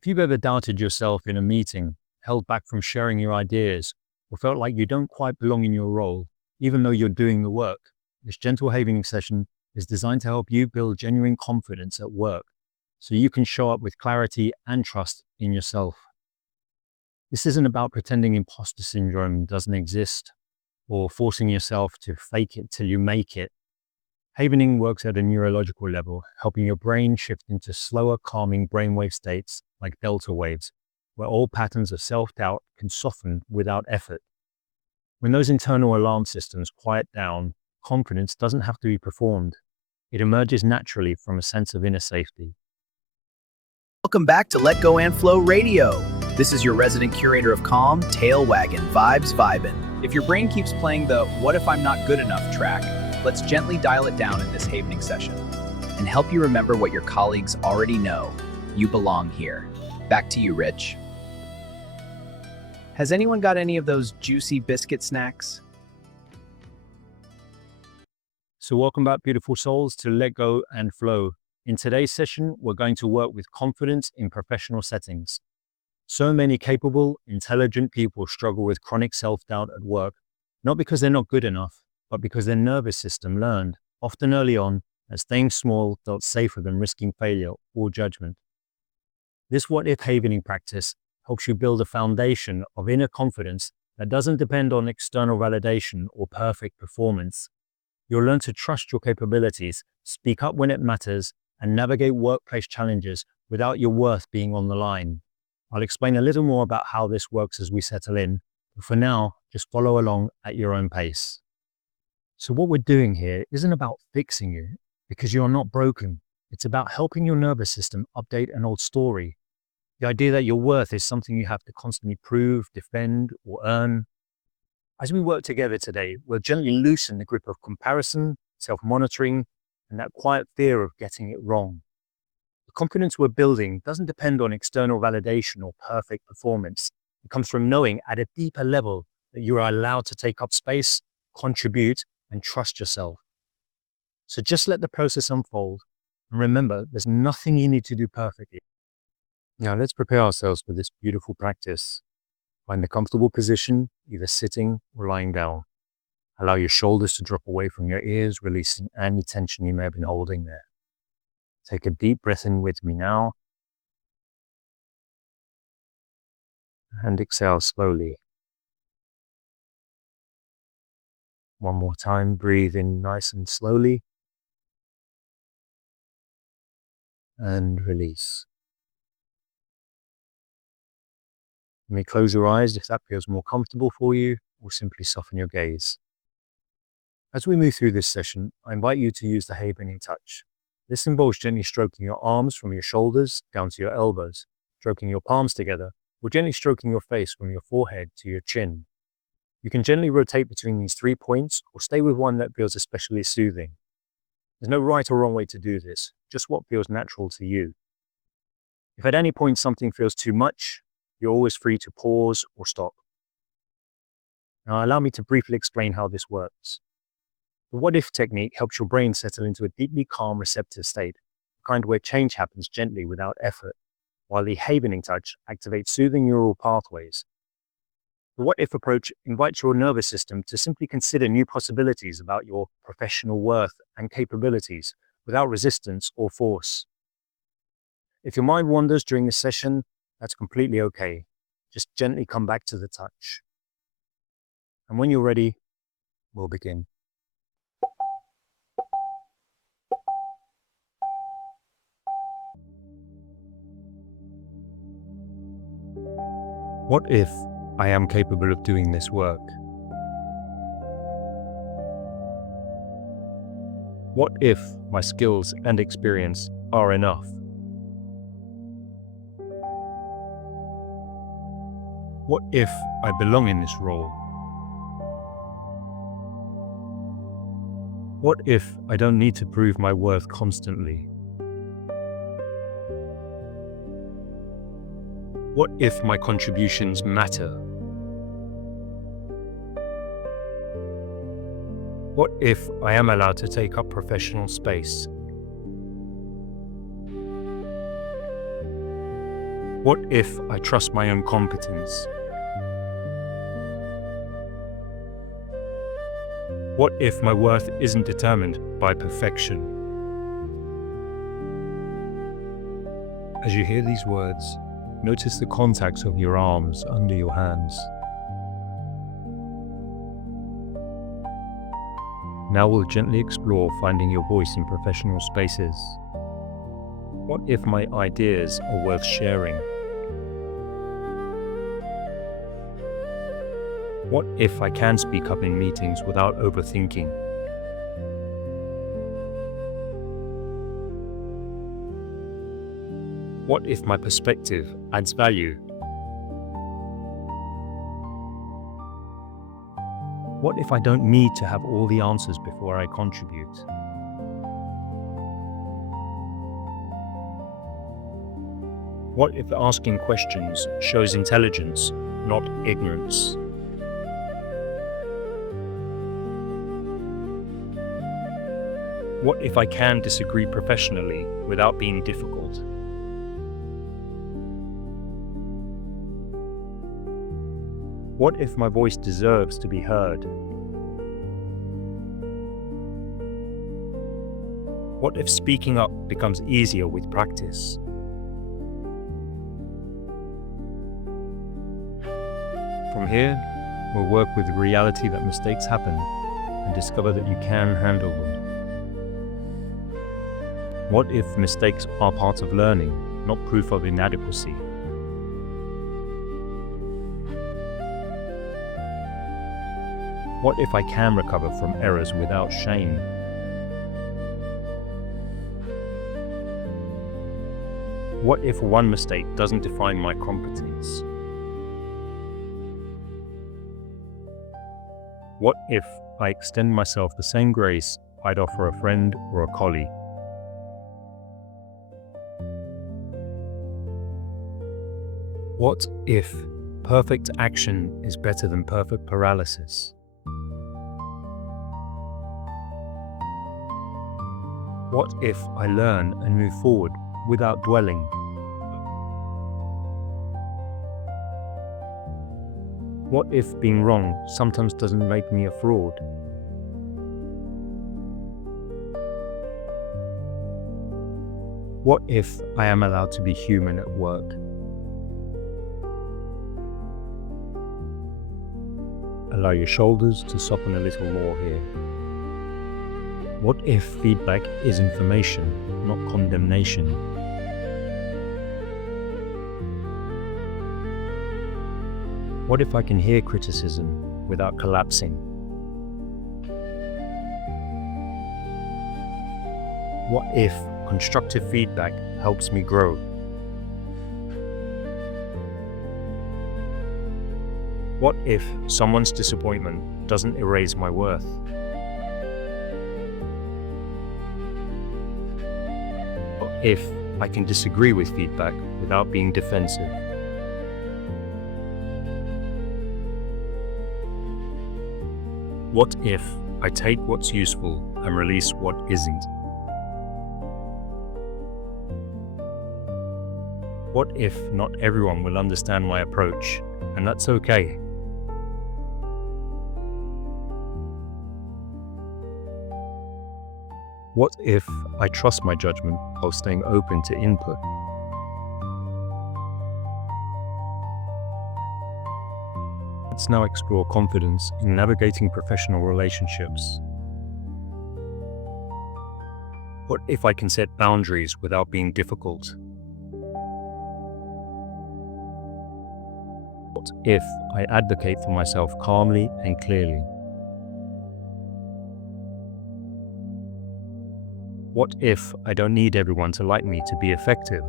If you've ever doubted yourself in a meeting, held back from sharing your ideas, or felt like you don't quite belong in your role, even though you're doing the work, this gentle havening session is designed to help you build genuine confidence at work so you can show up with clarity and trust in yourself. This isn't about pretending imposter syndrome doesn't exist or forcing yourself to fake it till you make it. Havening works at a neurological level, helping your brain shift into slower, calming brainwave states like delta waves, where all patterns of self-doubt can soften without effort. When those internal alarm systems quiet down, confidence doesn't have to be performed. It emerges naturally from a sense of inner safety. Welcome back to Let Go and Flow Radio. This is your resident curator of calm, tail wagging, vibes vibin'. If your brain keeps playing the "what if I'm not good enough" track, let's gently dial it down in this havening session and help you remember what your colleagues already know. You belong here. Back to you, Rich. Has anyone got any of those juicy biscuit snacks? So welcome back, beautiful souls, to Let Go and Flow. In today's session, we're going to work with confidence in professional settings. So many capable, intelligent people struggle with chronic self-doubt at work, not because they're not good enough, but because their nervous system learned, often early on, that staying small felt safer than risking failure or judgment. This what-if havening practice helps you build a foundation of inner confidence that doesn't depend on external validation or perfect performance. You'll learn to trust your capabilities, speak up when it matters, and navigate workplace challenges without your worth being on the line. I'll explain a little more about how this works as we settle in, but for now, just follow along at your own pace. So what we're doing here isn't about fixing you, because you're not broken. It's about helping your nervous system update an old story. The idea that your worth is something you have to constantly prove, defend, or earn. As we work together today, we'll gently loosen the grip of comparison, self-monitoring, and that quiet fear of getting it wrong. The confidence we're building doesn't depend on external validation or perfect performance. It comes from knowing at a deeper level that you are allowed to take up space, contribute, and trust yourself. So just let the process unfold. And remember, there's nothing you need to do perfectly. Now let's prepare ourselves for this beautiful practice. Find a comfortable position, either sitting or lying down. Allow your shoulders to drop away from your ears, releasing any tension you may have been holding there. Take a deep breath in with me now. And exhale slowly. One more time, breathe in nice and slowly. And release. You may close your eyes if that feels more comfortable for you, or simply soften your gaze. As we move through this session, I invite you to use the havening touch. This involves gently stroking your arms from your shoulders down to your elbows, stroking your palms together, or gently stroking your face from your forehead to your chin. You can gently rotate between these 3 points or stay with one that feels especially soothing. There's no right or wrong way to do this, just what feels natural to you. If at any point something feels too much, you're always free to pause or stop. Now allow me to briefly explain how this works. The what-if technique helps your brain settle into a deeply calm, receptive state, the kind where change happens gently without effort, while the havening touch activates soothing neural pathways. The what-if approach invites your nervous system to simply consider new possibilities about your professional worth and capabilities without resistance or force. If your mind wanders during this session, that's completely okay. Just gently come back to the touch. And when you're ready, we'll begin. What if I am capable of doing this work? What if my skills and experience are enough? What if I belong in this role? What if I don't need to prove my worth constantly? What if my contributions matter? What if I am allowed to take up professional space? What if I trust my own competence? What if my worth isn't determined by perfection? As you hear these words, notice the contact of your arms under your hands. Now we'll gently explore finding your voice in professional spaces. What if my ideas are worth sharing? What if I can speak up in meetings without overthinking? What if my perspective adds value? What if I don't need to have all the answers before I contribute? What if asking questions shows intelligence, not ignorance? What if I can disagree professionally without being difficult? What if my voice deserves to be heard? What if speaking up becomes easier with practice? From here, we'll work with the reality that mistakes happen and discover that you can handle them. What if mistakes are part of learning, not proof of inadequacy? What if I can recover from errors without shame? What if one mistake doesn't define my competence? What if I extend myself the same grace I'd offer a friend or a colleague? What if perfect action is better than perfect paralysis? What if I learn and move forward without dwelling? What if being wrong sometimes doesn't make me a fraud? What if I am allowed to be human at work? Allow your shoulders to soften a little more here. What if feedback is information, not condemnation? What if I can hear criticism without collapsing? What if constructive feedback helps me grow? What if someone's disappointment doesn't erase my worth? What if I can disagree with feedback without being defensive? What if I take what's useful and release what isn't? What if not everyone will understand my approach, and that's okay? What if I trust my judgment while staying open to input? Let's now explore confidence in navigating professional relationships. What if I can set boundaries without being difficult? What if I advocate for myself calmly and clearly? What if I don't need everyone to like me to be effective?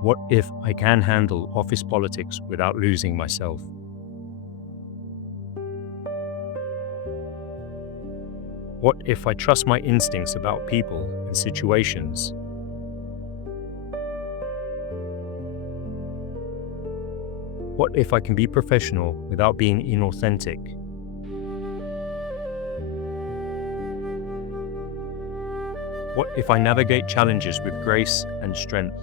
What if I can handle office politics without losing myself? What if I trust my instincts about people and situations? What if I can be professional without being inauthentic? What if I navigate challenges with grace and strength?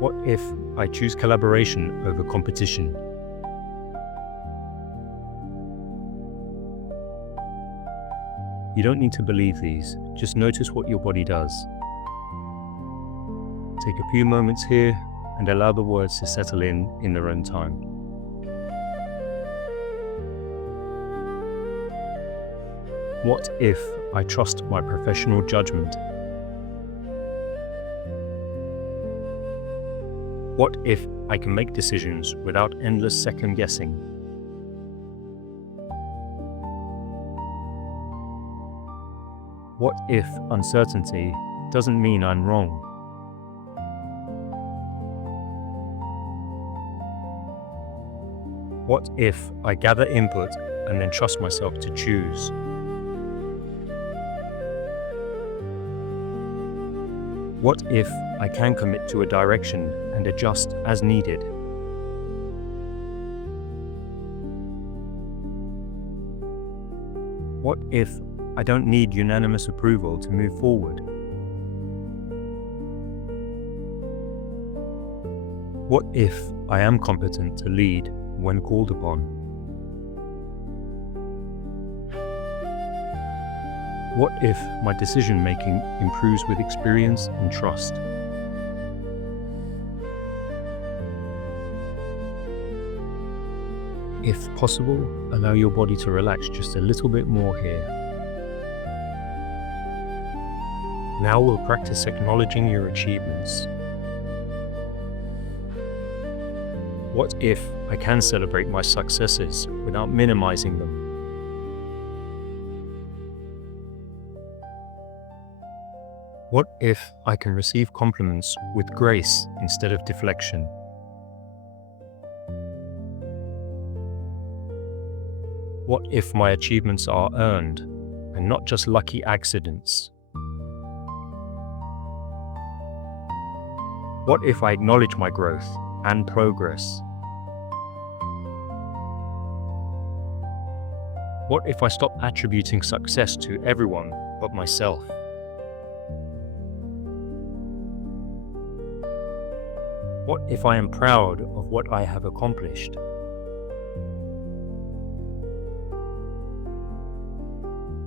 What if I choose collaboration over competition? You don't need to believe these, just notice what your body does. Take a few moments here and allow the words to settle in their own time. What if I trust my professional judgment? What if I can make decisions without endless second guessing? What if uncertainty doesn't mean I'm wrong? What if I gather input and then trust myself to choose? What if I can commit to a direction and adjust as needed? What if I don't need unanimous approval to move forward? What if I am competent to lead when called upon? What if my decision-making improves with experience and trust? If possible, allow your body to relax just a little bit more here. Now we'll practice acknowledging your achievements. What if I can celebrate my successes without minimizing them? What if I can receive compliments with grace instead of deflection? What if my achievements are earned and not just lucky accidents? What if I acknowledge my growth and progress? What if I stop attributing success to everyone but myself? What if I am proud of what I have accomplished?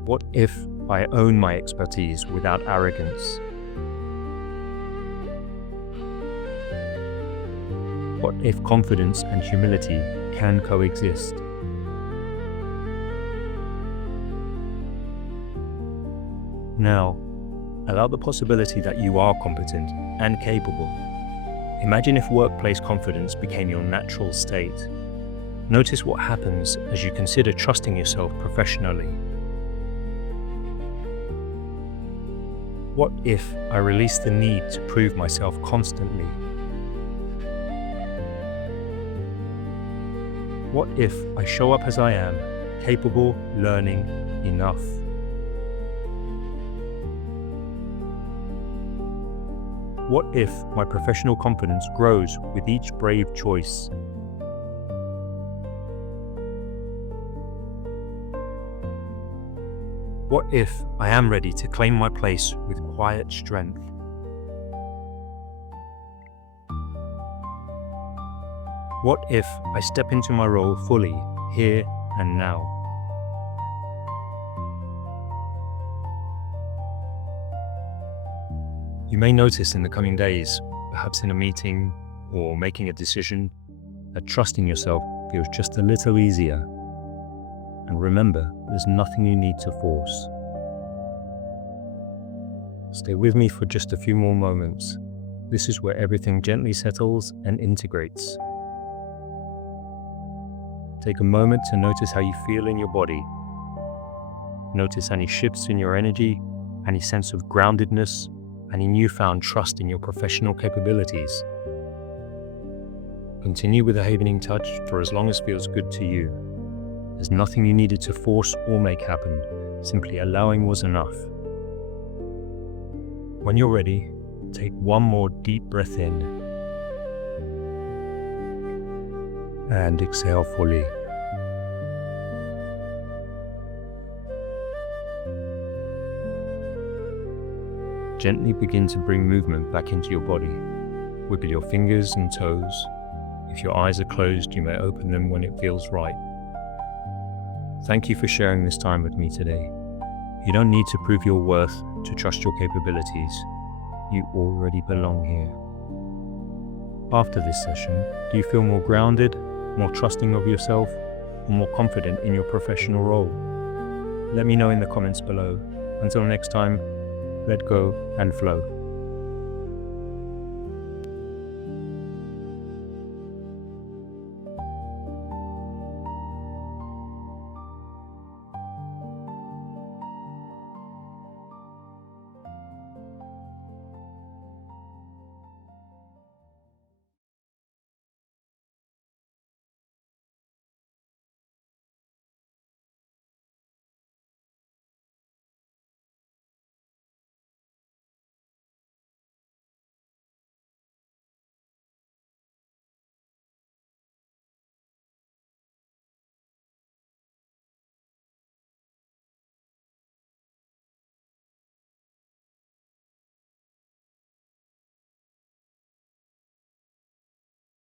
What if I own my expertise without arrogance? What if confidence and humility can coexist? Now, allow the possibility that you are competent and capable. Imagine if workplace confidence became your natural state. Notice what happens as you consider trusting yourself professionally. What if I release the need to prove myself constantly? What if I show up as I am, capable, learning, enough? What if my professional confidence grows with each brave choice? What if I am ready to claim my place with quiet strength? What if I step into my role fully, here and now? You may notice in the coming days, perhaps in a meeting or making a decision, that trusting yourself feels just a little easier. And remember, there's nothing you need to force. Stay with me for just a few more moments. This is where everything gently settles and integrates. Take a moment to notice how you feel in your body. Notice any shifts in your energy, any sense of groundedness, any newfound trust in your professional capabilities. Continue with the Havening touch for as long as feels good to you. There's nothing you needed to force or make happen. Simply allowing was enough. When you're ready, take one more deep breath in and exhale fully. Gently begin to bring movement back into your body. Wiggle your fingers and toes. If your eyes are closed, you may open them when it feels right. Thank you for sharing this time with me today. You don't need to prove your worth to trust your capabilities. You already belong here. After this session, do you feel more grounded, more trusting of yourself, or more confident in your professional role? Let me know in the comments below. Until next time, let go and flow.